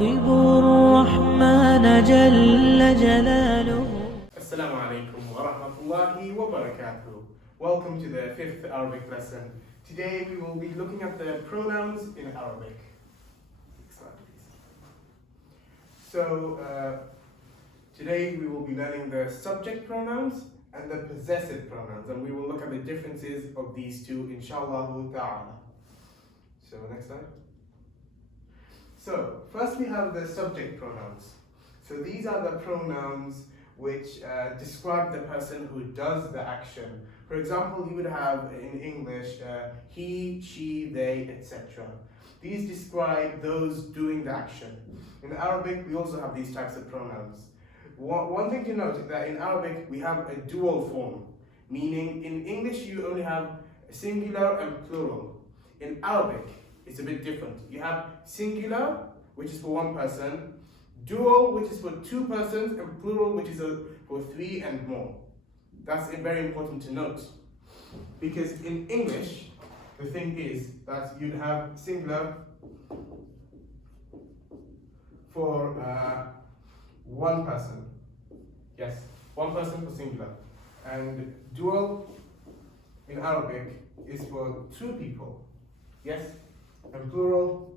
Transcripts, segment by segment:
راقبوا الرحمن جل جلاله. Assalamu alaikum wa rahmatullahi wa barakatuh. Welcome to the 5th Arabic lesson. Today we will be looking at the pronouns in Arabic. Next slide, please. So today we will be learning the subject pronouns and the possessive pronouns, and we will look at the differences of these two, inshallah ta'ala. So next slide. So first we have the subject pronouns. So these are the pronouns which describe the person who does the action. For example, you would have in English he, she, they, etc. These describe those doing the action. In Arabic, we also have these types of pronouns. One thing to note is that in Arabic, we have a dual form, meaning in English you only have singular and plural. In Arabic, it's a bit different. You have singular, which is for one person, dual, which is for two persons, and plural, which is for three and more. That's very important to note. Because in English, the thing is that you'd have singular for one person. Yes, one person for singular. And dual in Arabic is for two people. Yes, and plural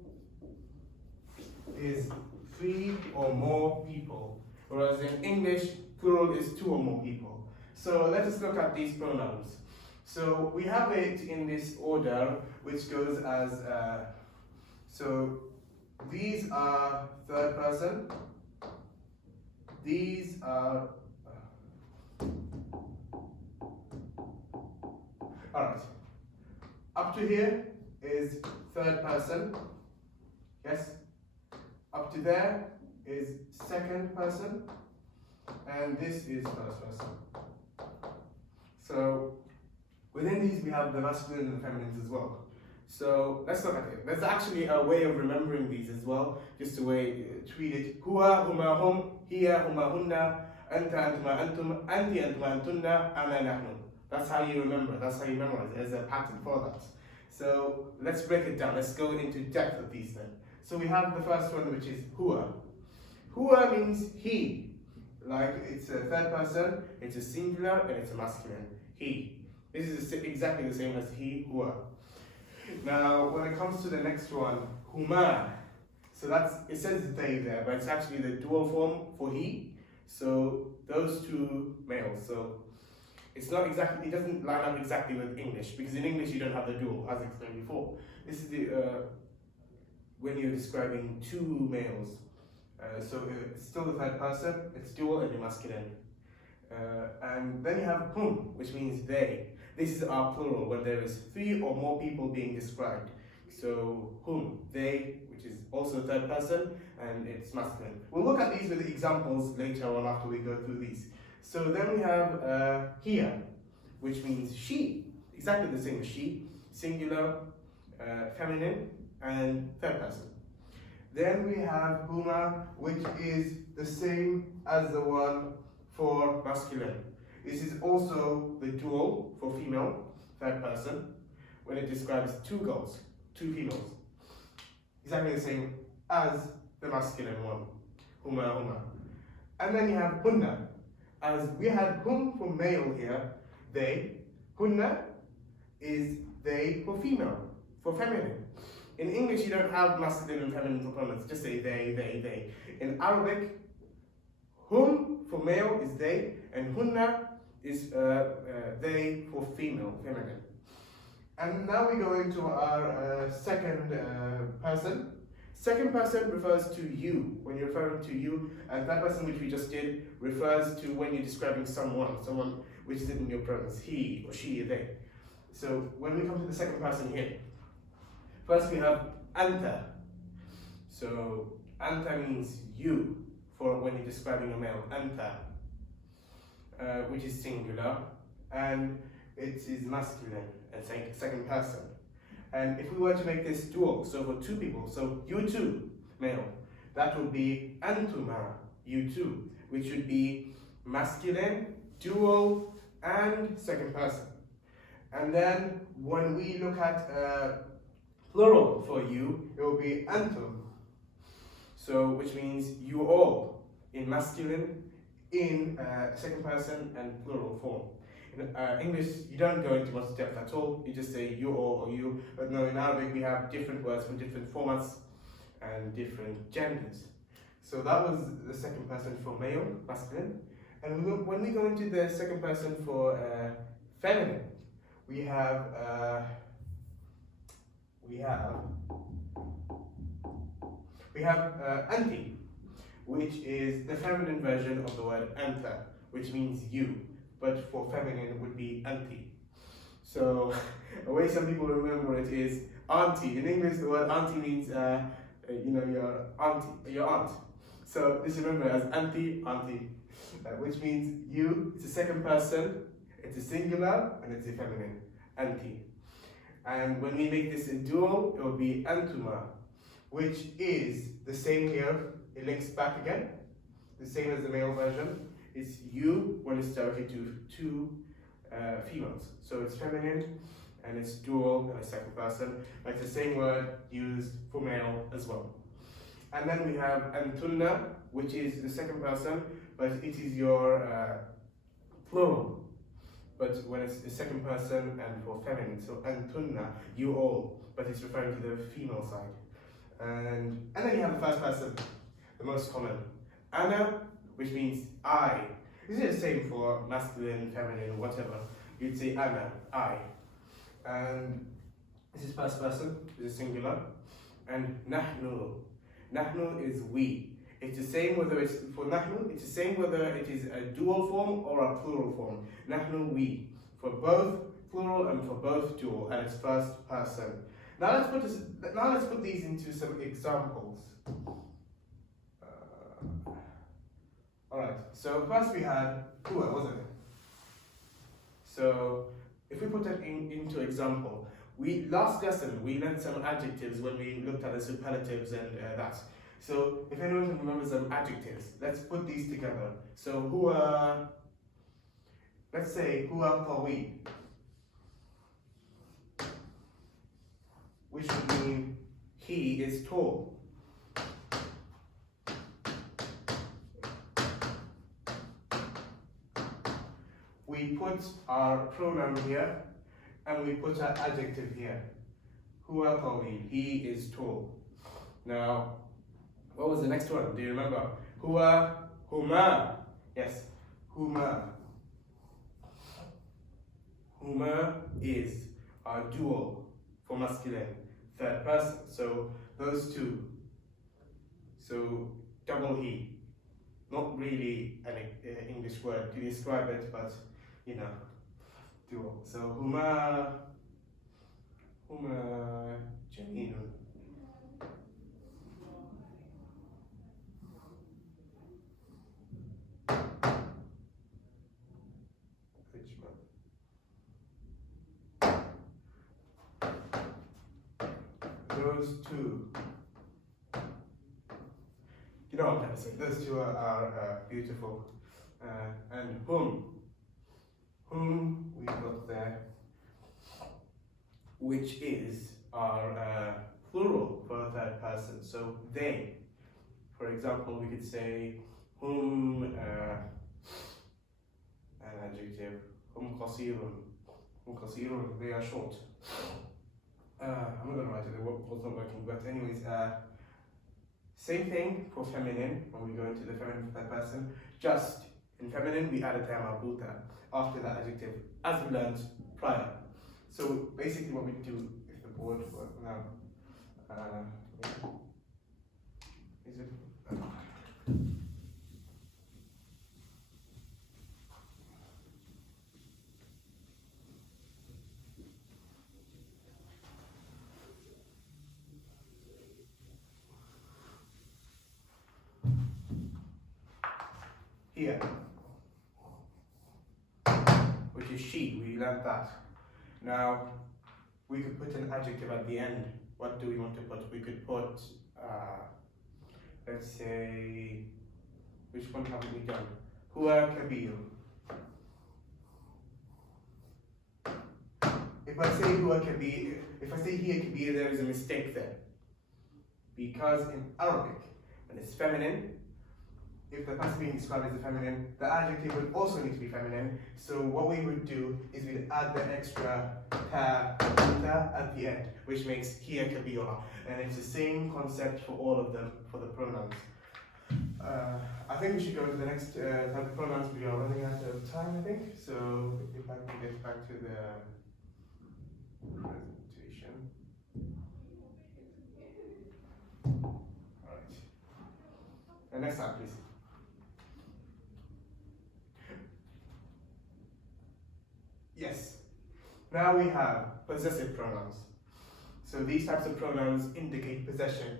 is three or more people, whereas in English, plural is two or more people. So let us look at these pronouns. So we have it in this order, which goes as, so these are third person, these are, alright, up to here is third person, yes? Up to there is second person, and this is first person. So within these we have the masculine and feminines as well. So let's look at it. There's actually a way of remembering these as well, just a way to read it. Huwa, huma, hum, hiya, huma, hunna, anta, antuma, antum, anti, antuma, antunna, ana, nahnu. That's how you remember, that's how you memorize it. There's a pattern for that. So let's break it down. Let's go into depth of these then. So we have the first one, which is huwa. Huwa means he. Like it's a third person, it's a singular, and it's a masculine. He. This is exactly the same as he, huwa. Now, when it comes to the next one, huma. So it says they there, but it's actually the dual form for he. So those two males. So it's not exactly, it doesn't line up exactly with English, because in English you don't have the dual, as explained before. This is the when you're describing two males. So it's still the third person, it's dual and masculine. And then you have hum, which means they. This is our plural when there is three or more people being described. So hum, they, which is also third person, and it's masculine. We'll look at these with examples later on after we go through these. So then we have hiya, which means she, exactly the same as she, singular, feminine, and third person. Then we have huma, which is the same as the one for masculine. This is also the dual for female, third person, when it describes two girls, two females. Exactly the same as the masculine one, huma, huma. And then you have hunna, as we had hum for male here, they, hunna is they for female, for feminine. In English, you don't have masculine and feminine pronouns, just say they. In Arabic, hum for male is they, and hunna is they for female, feminine. And now we go into our second person. Second person refers to you, when you're referring to you, and that person which we just did refers to when you're describing someone which is in your pronouns, he or she or they. So when we come to the second person here, first we have anta. So anta means you, for when you're describing a male, anta, which is singular, and it is masculine and second person. And if we were to make this dual, so for two people, so you two, male, that would be antuma, you two, which would be masculine, dual, and second person. And then when we look at plural for you, it will be antum. So, which means you all in masculine, in second person and plural form. In English, you don't go into much depth at all. You just say you all or you. But no, in Arabic, we have different words for different formats and different genders. So that was the second person for male, masculine. And when we go into the second person for feminine, we have anti, which is the feminine version of the word anta, which means you, but for feminine it would be anti. So the way some people remember it is auntie. In English, the word auntie means your auntie, your aunt. So just remember as auntie, which means you. It's a second person, it's a singular, and it's a feminine, auntie. And when we make this a dual, it will be antuma, which is the same here. It links back again, the same as the male version. It's you when it's directed to two females. So it's feminine and it's dual and a second person. It's the same word used for male as well. And then we have antunna, which is the second person, but it is your plural. But when it's the second person and for feminine, so antunna, you all, but it's referring to the female side. And then you have the first person, the most common, ana, which means I. This is the same for masculine, feminine, whatever. You'd say ana, I. And this is first person, this is singular. And nahnu. Nahnu is we. It's the same whether it's for nahnu, it's the same whether it is a dual form or a plural form. Nahnu, we. For both plural and for both dual, and it's first person. Now let's put these into some examples. Alright, so first we had huwa, wasn't it? So if we put that into example, last lesson we learned some adjectives when we looked at the superlatives and that. So if anyone can remember some adjectives, let's put these together. So huwa, let's say huwa qawi, which would mean he is tall. We put our pronoun here and we put our adjective here. Huwa qawi, he is tall. Now, what was the next one? Do you remember? Huwa, huma. Yes, huma. Huma is our dual for masculine, third person. So those two. So double he. Not really an English word to describe it, but you know, dual. So huma jamilun. Those two. You know what I'm trying to say. Those two are beautiful. And whom we got there, which is our plural for a third person. So they. For example, we could say whom, an adjective, hum qasirun, they are short. I'm not going to write it, it was not working, but anyways, same thing for feminine, when we go into the feminine third person, just in feminine we add a ta marbuta after that adjective, as we learned prior. So basically what we do, if the board were now, is it? Here, which is she, we learned that. Now, we could put an adjective at the end. What do we want to put? We could put, let's say, which one haven't we done? Huwa kabir. If I say huwa kabir, if I say here kabir, there is a mistake there. Because in Arabic, and it's feminine, if the person being described as a feminine, the adjective would also need to be feminine. So what we would do is we'd add the extra ta at the end, which makes hiya kabira. And it's the same concept for all of them for the pronouns. I think we should go to the next type of pronouns. We are running out of time, I think. So if I can get back to the presentation. Alright. And next slide, please. Yes. Now we have possessive pronouns. So these types of pronouns indicate possession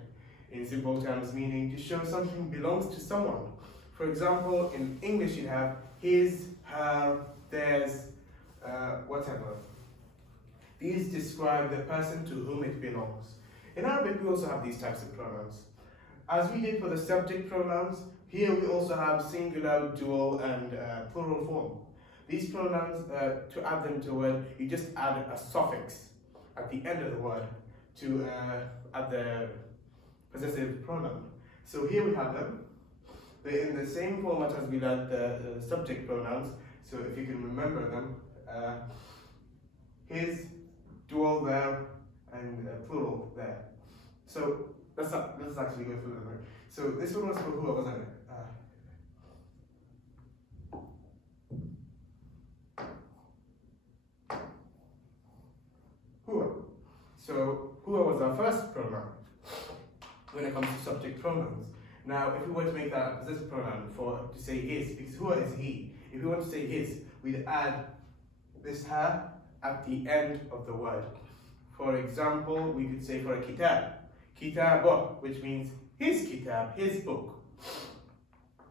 in simple terms, meaning to show something belongs to someone. For example, in English you have his, her, theirs, whatever. These describe the person to whom it belongs. In Arabic we also have these types of pronouns. As we did for the subject pronouns, here we also have singular, dual, and plural form. These pronouns, to add them to a word, you just add a suffix at the end of the word to add the possessive pronoun. So here we have them. They're in the same format as we learned the subject pronouns. So if you can remember them, his, dual there, and plural there. So let's actually go through them. Right? So this one was for who, wasn't it? Hua. So hua was our first pronoun when it comes to subject pronouns. Now, if we were to make that a possessive pronoun to say his, because hua is he. If we want to say his, we'd add this ha at the end of the word. For example, we could say for a kitab, kitabuh, which means his kitab, his book.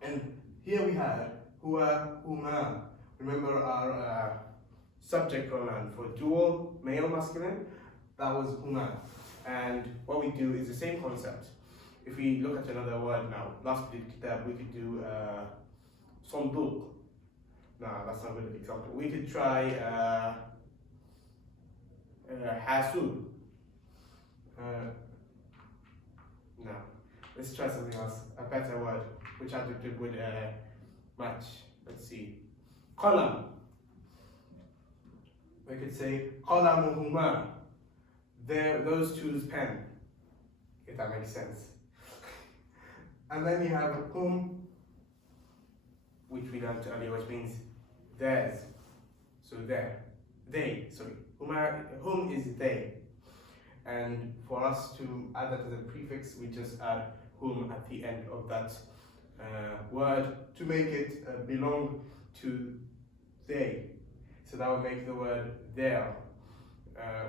And here we had hua, huma. Remember our subject pronoun for dual, male, masculine, that was huma. And what we do is the same concept. If we look at another word now, last we did kitab, we could do sonduq. No, that's not a good example. We could try hasud. No, let's try something else, a better word. Which adjective would match? Let's see. Qalam. We could say qalamuhuma. Those two's pen, if that makes sense. And then you have hum, which we learned earlier, which means theirs. So they, sorry. Hum is they. And for us to add that as a prefix, we just add hum at the end of that word to make it belong to they. So that would make the word there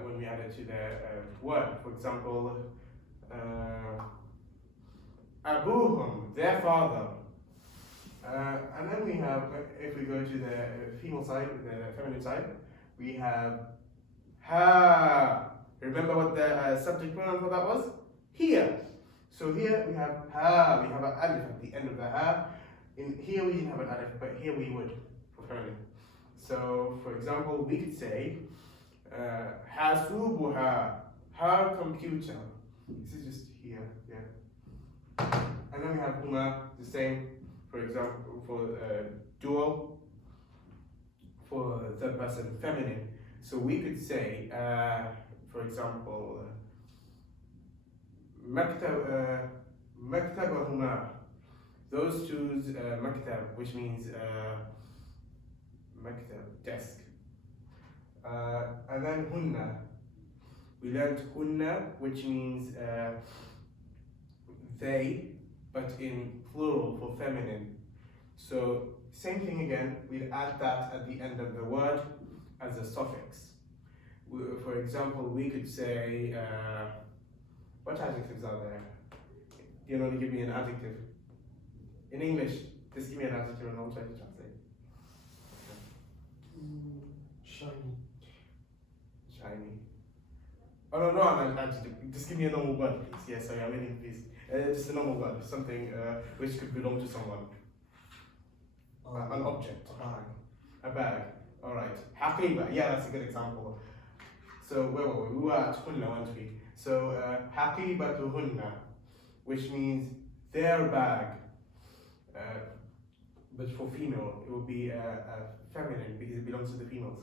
when we add it to the word. For example, abuhum, their father. And then we have, if we go to the female side, the feminine side, we have ha. Remember what the subject pronoun for that was? Here. So here we have ha, we have an alif at the end of the ha. In here we didn't have an alif, but here we would for feminine. So for example, we could say hasubuha, her computer. This is just here, yeah. And then we have huma, the same. For example, for dual, for third person feminine. So we could say, for example, maktabahuma. Those two's maktab, which means maktab, desk. And then hunna. We learned hunna, which means they, but in plural for feminine. So same thing again, we'd add that at the end of the word as a suffix. For example, we could say, what adjectives are there? You know, give me an adjective. In English, just give me an adjective and I'll try to translate. Shiny. Shiny. Oh no, not an adjective. Just give me a normal word, please. Yes, sorry, I'm really confused. Just a normal word, something which could belong to someone. An object. A bag. A bag. All right. Haqiba. Yeah, that's a good example. So where were we? We were at hunna, weren't we? So haqibatuhunna, which means their bag. But for female, it would be feminine because it belongs to the females.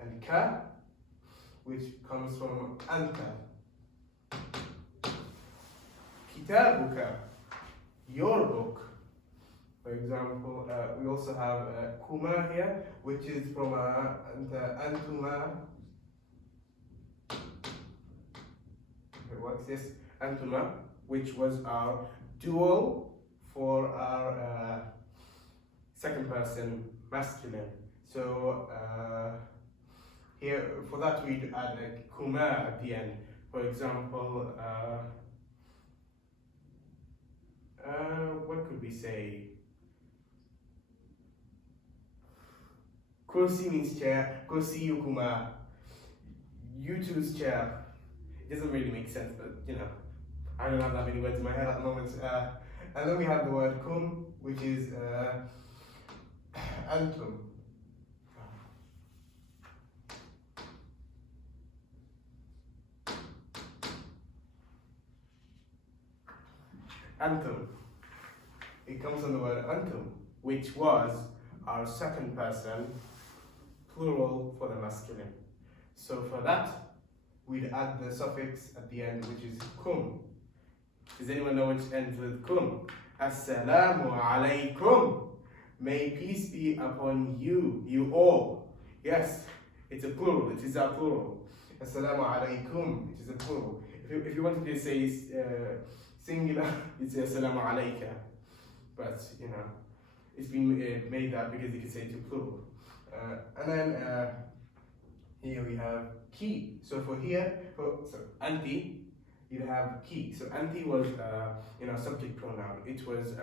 And ka, which comes from anta. Kitabuka, your book. For example, we also have kuma here, which is from antuma. What's this? Antuma, which was our dual for our second person masculine. So here, for that we'd add a kuma at the end. For example, what could we say? Kursi means chair. Kursi yukuma. You two's chair. It doesn't really make sense, but you know, I don't have that many words in my head at the moment. And then we have the word kum, which is antum. Antum. It comes from the word antum, which was our second person plural for the masculine. So for that, we'd add the suffix at the end, which is kum. Does anyone know which ends with kum? Assalamu alaikum. May peace be upon you, you all. Yes, it's a plural, it is a plural. Assalamu alaikum, it is a plural. If you wanted to say singular, you'd say assalamu alayka. But, you know, it's been made that because you can say it's a plural. And then here we have ki. So for here, anti, you have ki. So anti was subject pronoun. It was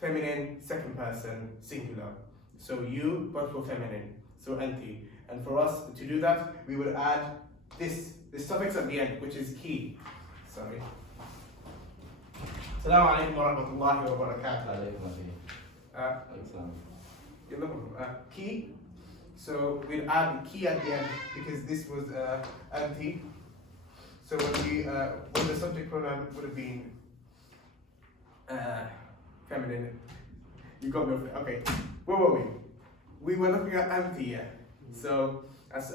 feminine, second person, singular. So you, but for feminine. So anti. And for us to do that, we would add this suffix at the end, which is ki. Sorry. Assalamu alaikum wa rahmatullahi wa barakatuh. Ki. So we'll add the key at the end because this was anti. So when the subject pronoun would have been feminine, you got me off it. Okay, where were we? We were looking at anti here. So as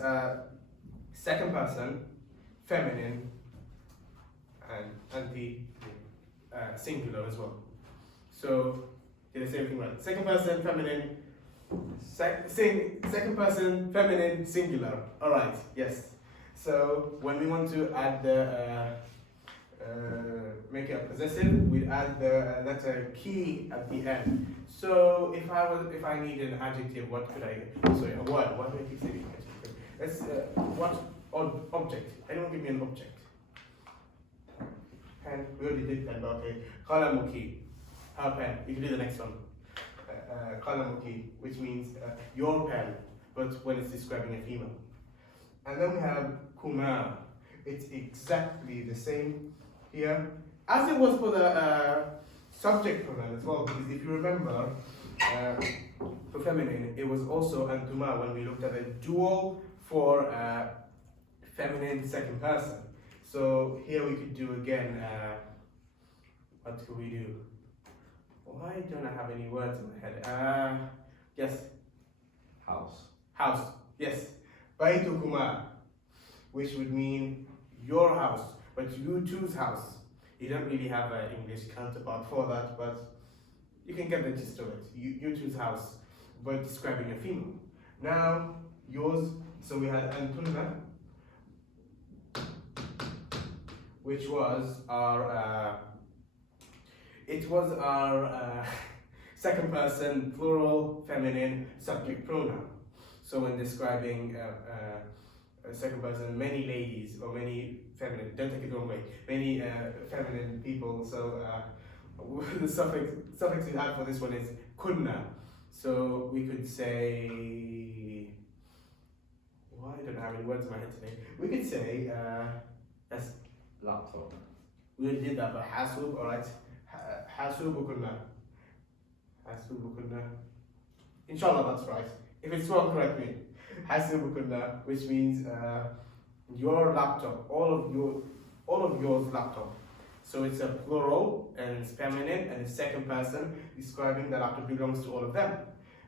second person, feminine, and anti singular as well. So did I say everything right? Second person, feminine. Second person, feminine, singular. All right, yes. So when we want to add the make it a possessive, we'd add the letter ki at the end. So if I need an adjective, what could I? Sorry, a word. What do I keep saying adjective? Let's what object? Anyone give me an object? Pen. We already did pen, but okay. Qalamuki. Her pen. You can do the next one. Qalamuki, which means your pen, but when it's describing a female. And then we have kuma. It's exactly the same here as it was for the subject pronoun as well, because if you remember, for feminine, it was also antuma when we looked at the dual for feminine second person. So here we could do again, what could we do? Why don't I have any words in my head? Yes. House. House. Yes. Baitukuma, which would mean your house, but you two's house. You don't really have an English counterpart for that, but you can get the gist of it. You two's house, but describing a female. Now yours. So we had Antunna, which was our. It was our second person plural feminine subject pronoun. So when describing a second person, many ladies or many feminine, don't take it the wrong way, many feminine people. So the suffix we had for this one is kunna. So we could say, why don't I have any words in my head today? We could say, yes, Laptop. we already did that, but hasub, alright. Hasubu kunna. Hasubu kunna. Inshallah, that's right. If it's wrong, correct me. Hasubu kunna, which means your laptop, all of yours laptop. So it's a plural and and it's feminine, and it's second person describing that object belongs to all of them.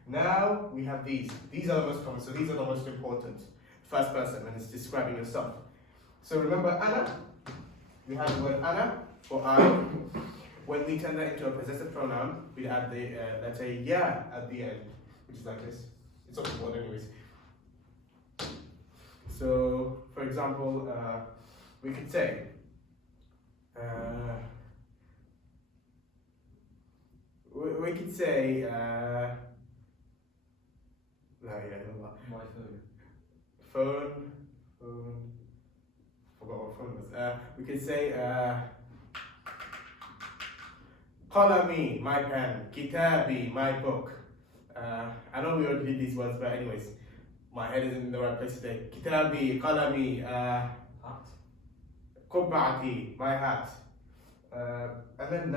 Now we have these. These are the most common, so these are the most important. First person, when it's describing yourself. So remember ana, we have the word ana for I. When we turn that into a possessive pronoun, we add the let's say ya at the end, which is like this. It's not important anyways. So, for example, we could say we could say la ilaha illallah. My phone. Phone, forgot what phone was. We could say qalami, my pen, kitabi, my book. I know we already did these words, but anyways, my head is in the right place today. Kitabi, qalami, Hat. kubba'ati, my hat. And then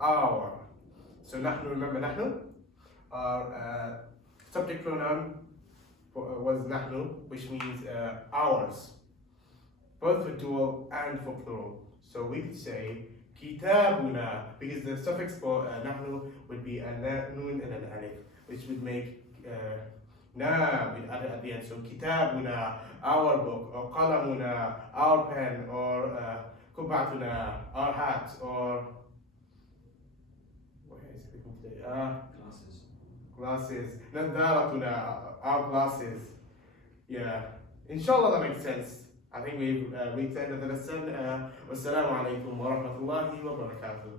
our. So nahnu, remember nahnu? Our subject pronoun was nahnu, which means ours, both for dual and for plural. So we could say kitabuna, because the suffix for nahnu would be a nun and an alif, which would make na with added at the end. So kitabuna, our book, or qalamuna, our pen, or kubatuna, our hat, or where is it today? Glasses. Glasses. Nadharatuna, our glasses. Yeah. Inshallah that makes sense. I think we've reached the end of the lesson. Wassalamu alaikum wa rahmatullahi wa barakatuh.